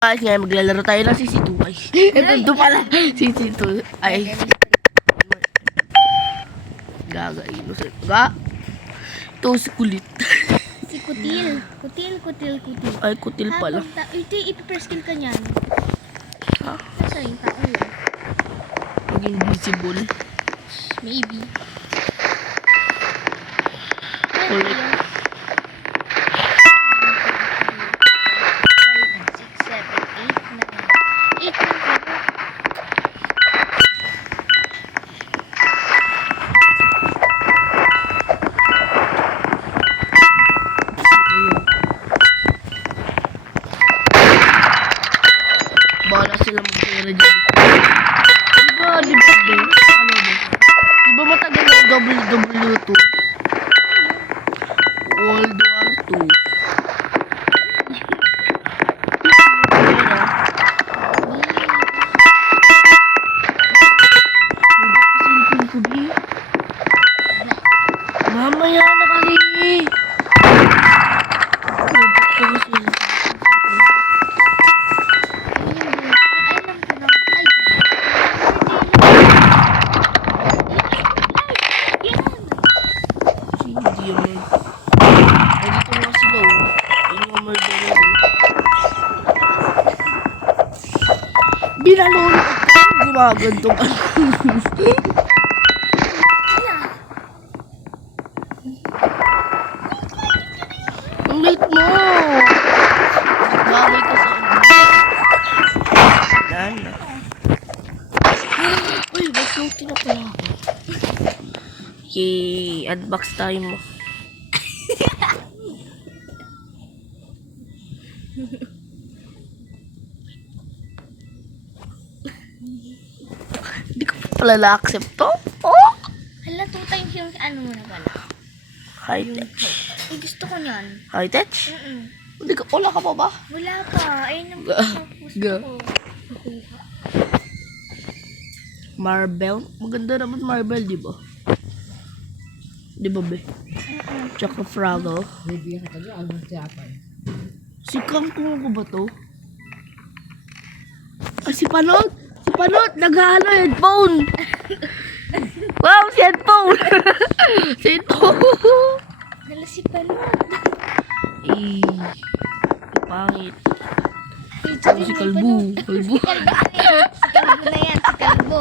Guys, ngayon maglalaro tayo ng CC2. Ay, ito pala. CC2. Ay. Gaga, innocent. Ito si kulit. Si Kutil. Kutil. Ay, kutil pala. Ito, ipipreskill ka niyan. Ha? Nasa yung tao yun. Maging visible. Maybe. Kulit. 8 na ka. Bala sila mag-pera dyan. Diba matagal na WW2? World War 2. Mamaya na kasi. Binalulog ako. Gumagantong ano. Ang late mo. Bagay ka sa ano. Yan na. Uy, ba't yung tinapala ako? Yay, unbox tayo mo. Hindi ko pala na-accept to. Oh! Hala, 2 times yung ano mo na pala. High-tech. Ay, gusto ko niyan. High-tech? Hindi ka, wala ka pa ba? Wala pa. Ayun ang gusto Ga. ko. Marble? Maganda naman Marble, di ba? Di ba, be? Tsaka Fraggle. Si Kangkong ko ba to? Ah, si Panot! Si Panot! Naghahalo headphone! Wow, si headphone! Si headphone! Hala, si Palot. Eh, pangit. Ay, Si Kalbo. Kalbo. Si Kalbo na yan. Si Kalbo.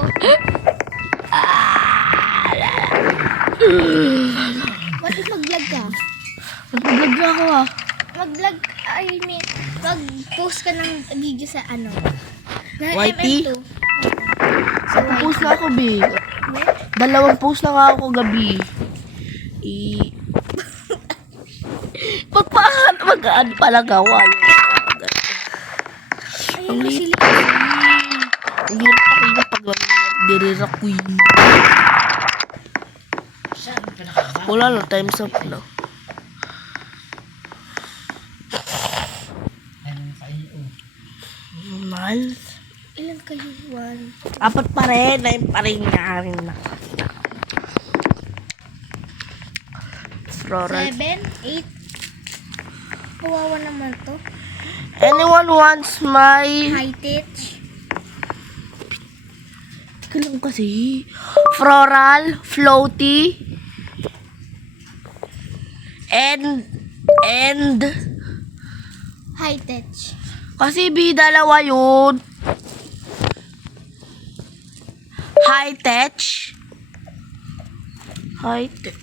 Bakit mag-vlog ka? Nag-vlog na ako ah. Mag-vlog, I mean, mag-post ka ng video sa ano? Na YT? MM2. Sa Post na ako, be. What? 2 post na nga ako gabi. Mag-ano pala gawa yun. Ayun, Ang sili. Ang hirap ako yung pag dirira queen. Wala na, time's up na. Months? Ilan kayo? 1. 4 pa rin. 9 pa rin nga rin na. Floral. 7, 8. Kawawa naman to. Anyone wants my... High touch. Teka lang kasi. Floral, floaty, and High touch. kasi dalawa yun. High tech. High tech.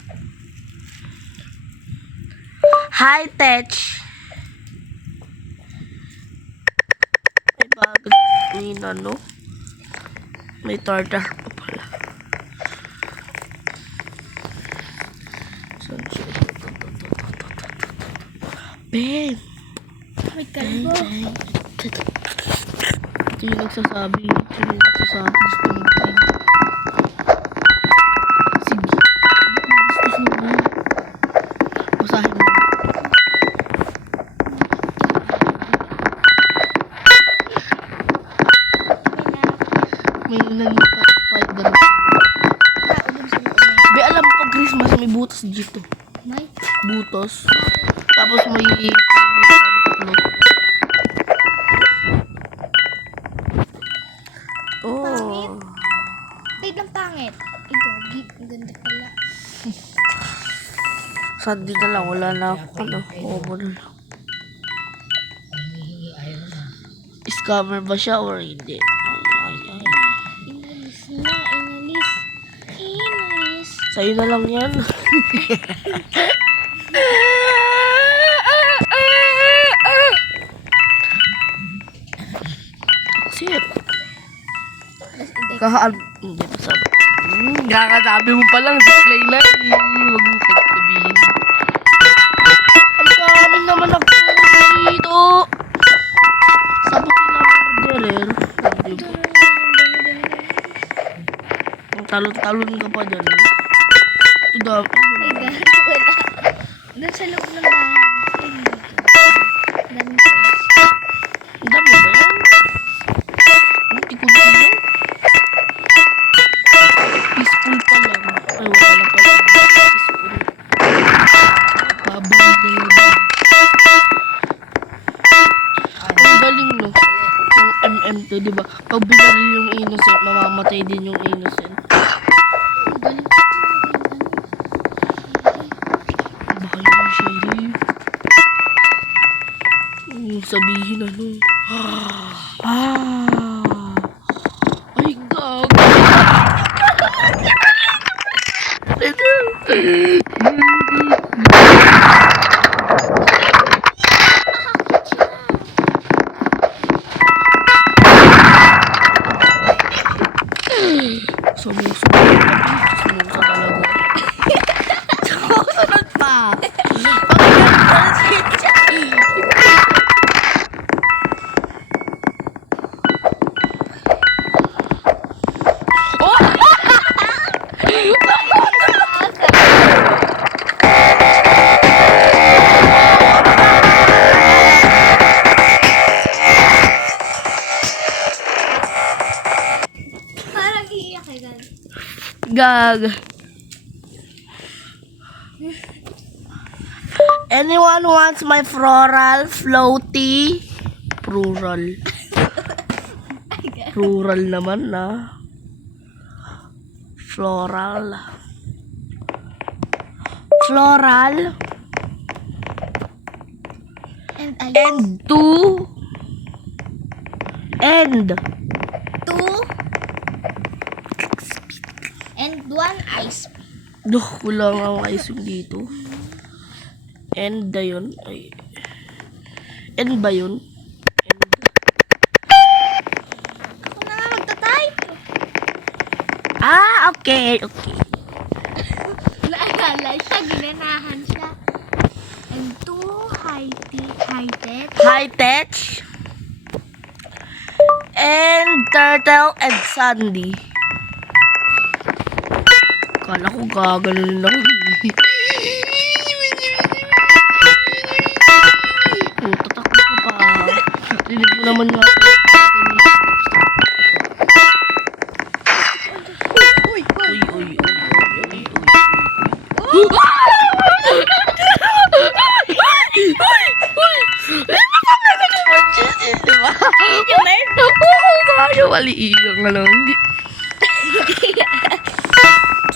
High tech. Ay, bakit may ano? May tartar pa pala. Saan siya? Ben! May kalbo. Ito yung nagsasabi. Gusto ng sige. Gusto mo. Basahin mo. May nag-spider. Tao dun sa loob na. Be, alam mo pag Christmas may butas dito. May? Butos. Tapos may Oh. Wait lang, pangit. Ay, gagi. Ang ganda pala. Sad din na lang. Wala na ako. Obo na lang. Scammer ba siya or hindi? Ay. Inalis na. Inalis. Inalis. Sa'yo na lang yan. Sip. Hindi pa sabi. Kakasabi mo pa lang. Display na. Huwag mo sabihin. Ang kanin naman ako dito. Sabi sila murderer. Ang talon-talon ka pa dyan. Ito daw. Ay, gagi. Wala. Doon sa loob ng bahay. Ay, dito. Daming place. Ang dami ba yan? Ang tikod-tikod. Peaceful pa lang. Ay, wala na pala. Peaceful. Babalik na lang. Ang galing, no? Yung MM2, di ba? Pag binaril yung innocent, mamamatay din yung innocent. Ang galing. Baka yung sheriff. Sabihin ano. Ay, gag. Sumusunod pa. Sumusunod talaga. Sumusunod pa. Parang iiyak ka gan. Gag. Anyone wants my floral floaty? Plural. Plural naman na. Floral. Floral. And And two. And. two. And one ice. Duh, wala nga ang ice cream dito. And na yun. Ay. And ba yun? Ako na nga magta-type. Okay. Okay. Naalala siya, ginanahan siya. And two high-tech. High tech. And turtle and sandy. Kala ko gaganon lang. Tatakbo ka pa. Rinig mo naman nga. Uy. Wali iyang nga lang. Hindi.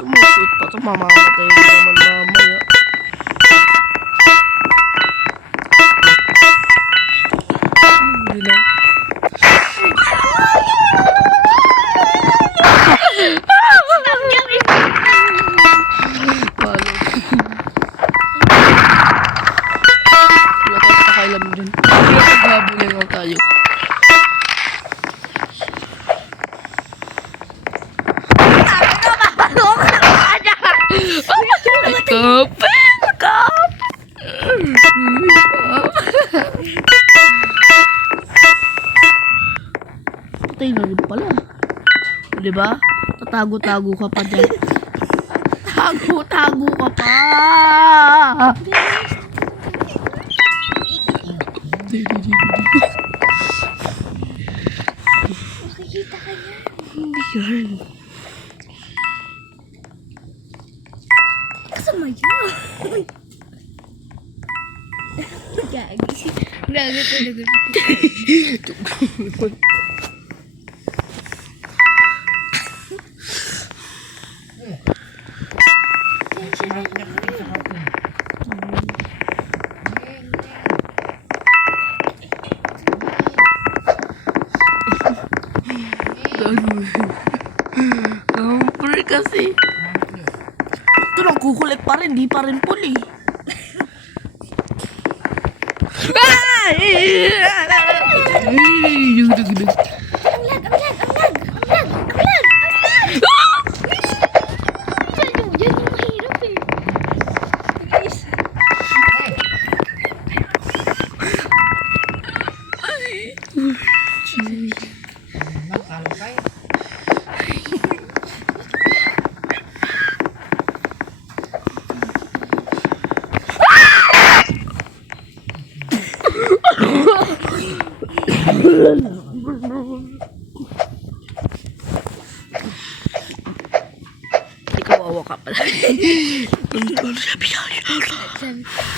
Sumusot pa ito. Mamamatay na naman mamaya. Hindi na. Palo. Wala tayo sa kailam dyan. Naghabulan lang tayo. Kap! Patay na rin pala. Diba? Tatago-tago ka pa dyan. Tago-tago ka pa! Makikita ka niya. Hindi yan. Kasama yun. Gagi. Gagi talaga. siya. Number kasi. Ito lang, kukulit pa rin. Di pa rin puli. Ang lag! Yan yung mahirap eh. Guys. Kawawa ka pala.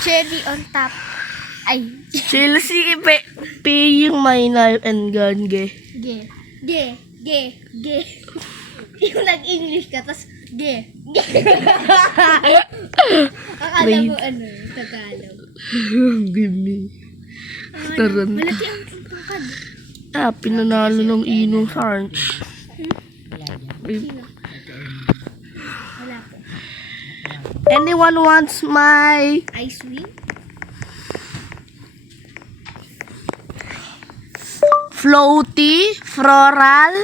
Cherry on top. Ay. Chelsea, paying my knife and gun, ge. Ge. Yung nag-English ka, tas ge. Akala mo ano, Tagalog. Give me. Taran. Malaki ang pangkad. Pinanalo ng Ino Sarge. Wala po. Anyone wants my Ice wing? floaty, floral,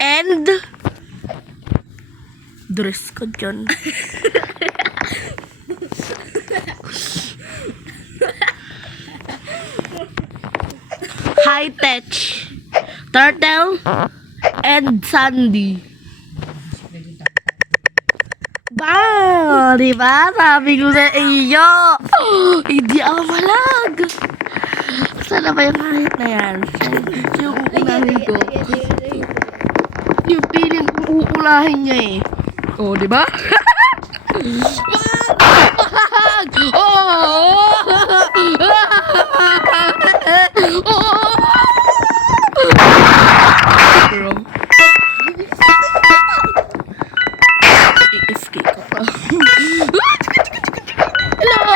and dress ko dyan. High tech, turtle, and sandy. Ba, diba? Sabi ko sa iyo. Hindi ako malag. Sana ba yung kahit na yan? Yung uunahin ko. Yung feeling kong uulahin niya eh. Oh, diba? I-escape ka pa. Hello!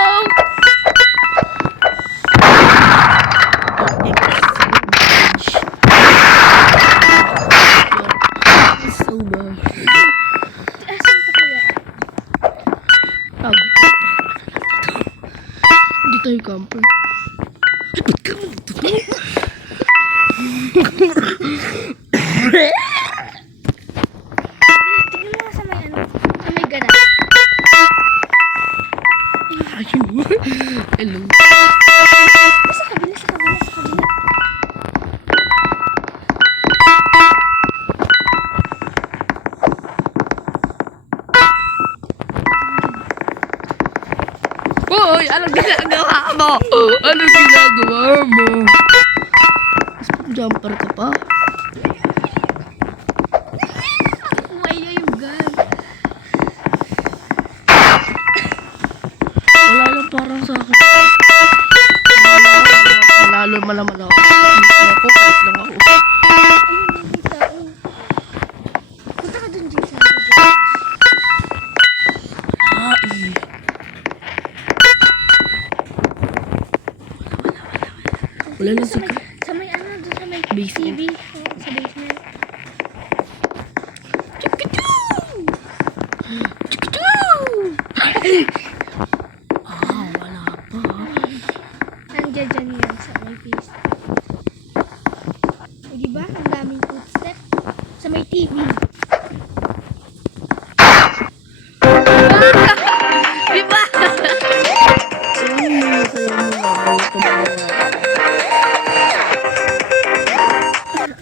So bad. Asan ka kaya? Hindi tayo camper. Ay, ba't ka mo dito? Tingnan mo nga sa may ano, sa may ganas. Ayun. Hello. Sa kabila. Hoy, anong ginagawa mo? Anong ginagawa mo? Mas jumper ka pa. Kuwaya yung gun. Wala lang parang sa akin. Manalo malaman ako. Ako, kahit lang ako. Ayun, may tao. Punta ka dun, Jason. Ay. Wala lang Sa si may ano, dun sa may Basement. TV. Oo, sa basement. Wala pa. Nandiyan dyan yan sa may face. Ay, diba? Ang daming footstep. Sa may TV. Di ba?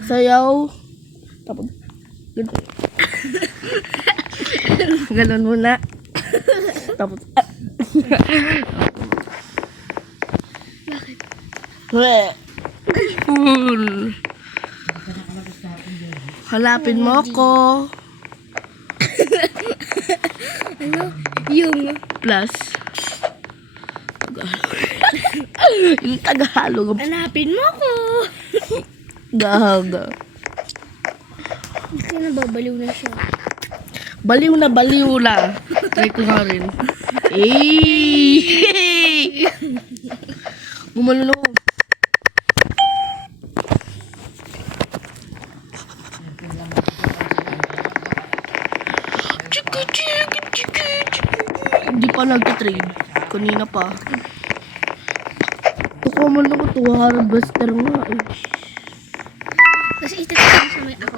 Sayaw. Tapos, ganun muna. Tapos, Bakit? Full. Halapin mo ko. Ano? Yung Plus. Yung Tagalog. hanapin mo ko. Gahaga. Kasi nababaliw na siya. Baliw na. Try ko nga rin. Eh! Gumalo na ako. Hindi pa nagtitrade. Kanina pa. Tukaman ako to. Harvester nga eh. Kasi ititigil sa may ako.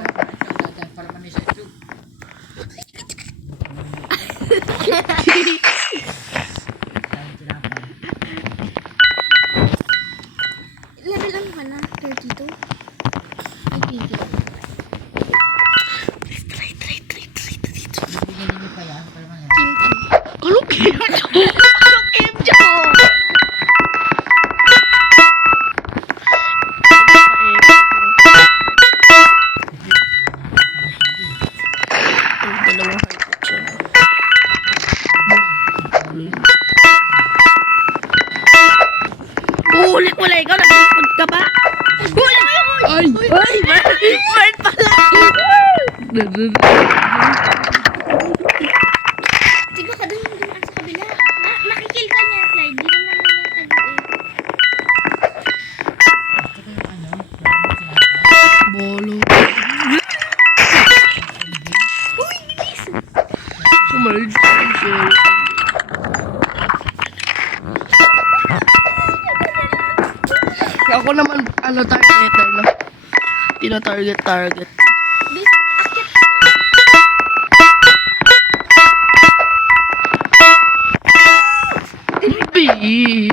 Level ano ka na? 32? Ay, pigil. Kimchi. Anong kimcho? Anong kimcho? Ang dalawang high siya. Ulit wala ikaw, nag-food ka ba? Ay! Bird pala! Sige ka dun sa kabila. Makikil ka niya, Clyde. Di naman yung tago Bolo. Uy, bilis! Sumerge. Ako naman, targeter na. Tina-target. Bilis, akit ka na. Hindi.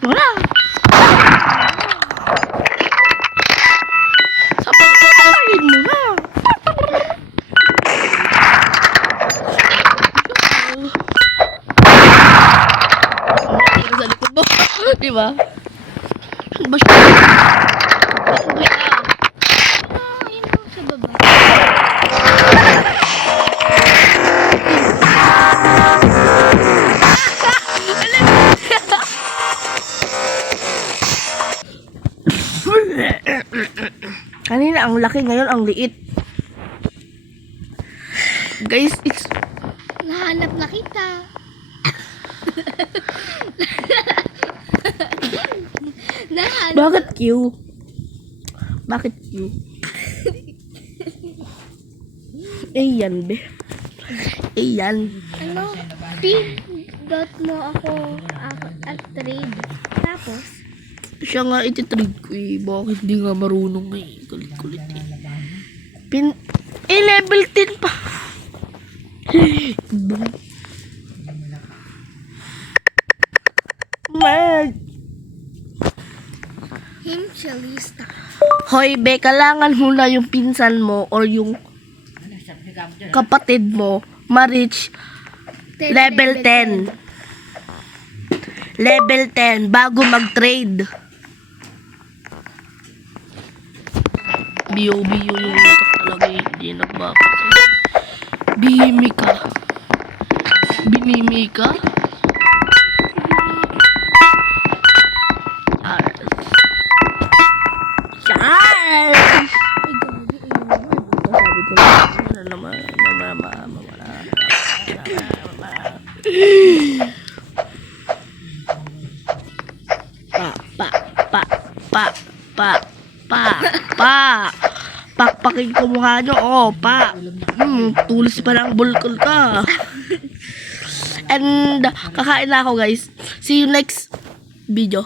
Wala. Sabi ko, patayin mo na. Sa likod mo. Diba? Saan ba siya? Yun o, sa baba. Kanina ang laki, ngayon ang liit. Guys, it's... Nahanap na kita. Nahanap. Bakit Q? Bakit Q? Ayan, be. Ayan. Ano? P-dot mo ako at trade. Tapos, Siya nga ititrade ko eh. Bakit di nga marunong eh. Kulit-kulit eh. Level 10 pa. Mag. himchalista. Hoy, be, kailangan mo na yung pinsan mo or yung kapatid mo ma-reach level 10. Level 10 bago mag-trade. B.O.B. yung utak talaga eh. Hindi nagbaka. Bihimika. Binimika. Charles! Sabi ko pakpakin ko mukha nyo, pa. Tulis pa ng bulkol ka. And, kakain na ako guys. See you next video.